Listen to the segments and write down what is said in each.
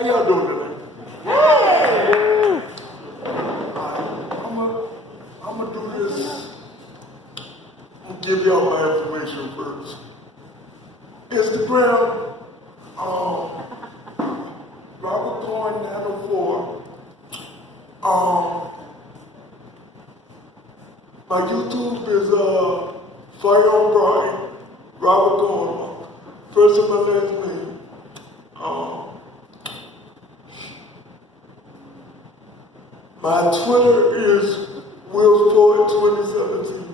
How y'all doing today? I'm gonna do this. I'm gonna give y'all my information first. Instagram, Robert Cohen 904. My YouTube is Fire on Brody, Robert Cohen, first and my last name. My Twitter is WillsPoet2017.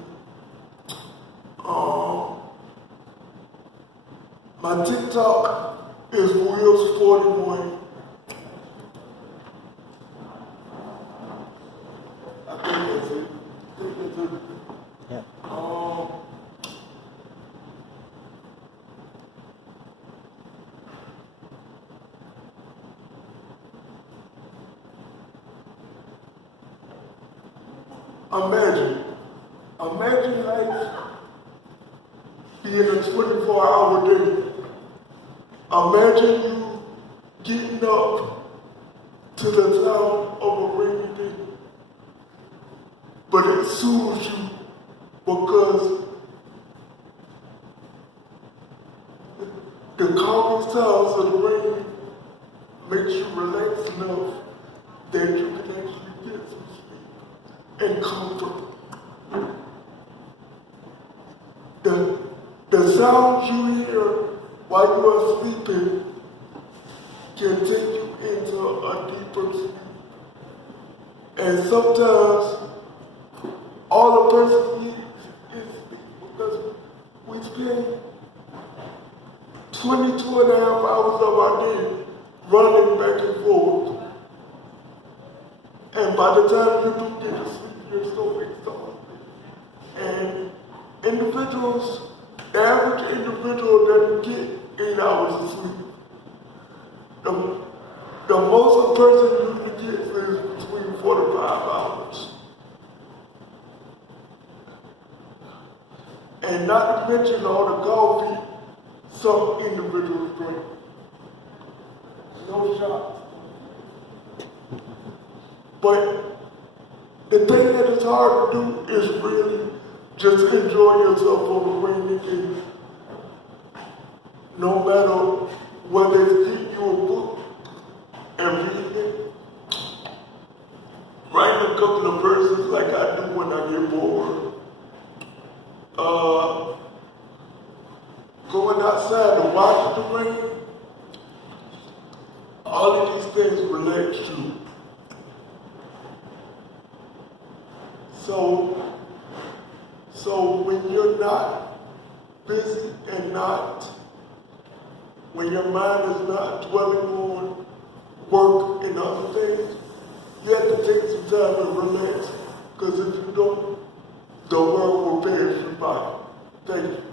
My TikTok is Wills41. I think that's it. Yeah. Imagine life being a 24-hour day. Imagine you getting up to the sound of a rainy day, but it soothes you because the calming sounds of the rain makes you relax enough that you can actually get some sleep and comfort. The sounds you hear while you are sleeping can take you into a deeper sleep. And sometimes all a person needs is sleep because we spend 22 and a half hours of our day running back and forth. And by the time you do get to sleep, you're so exhausted. And individuals, the average individual doesn't get 8 hours of sleep. The most a person usually gets is between 4 to 5 hours. And not to mention all the coffee some individuals drink. No shots. But the thing that is hard to do is really just enjoy yourself on a rainy day. No matter whether it's getting you a book and reading it, writing a couple of verses like I do when I get bored, going outside to watch the rain, all of these things relax you. So when you're not busy and when your mind is not dwelling on work and other things, you have to take some time and relax, because if you don't, the world will pass you by. Thank you.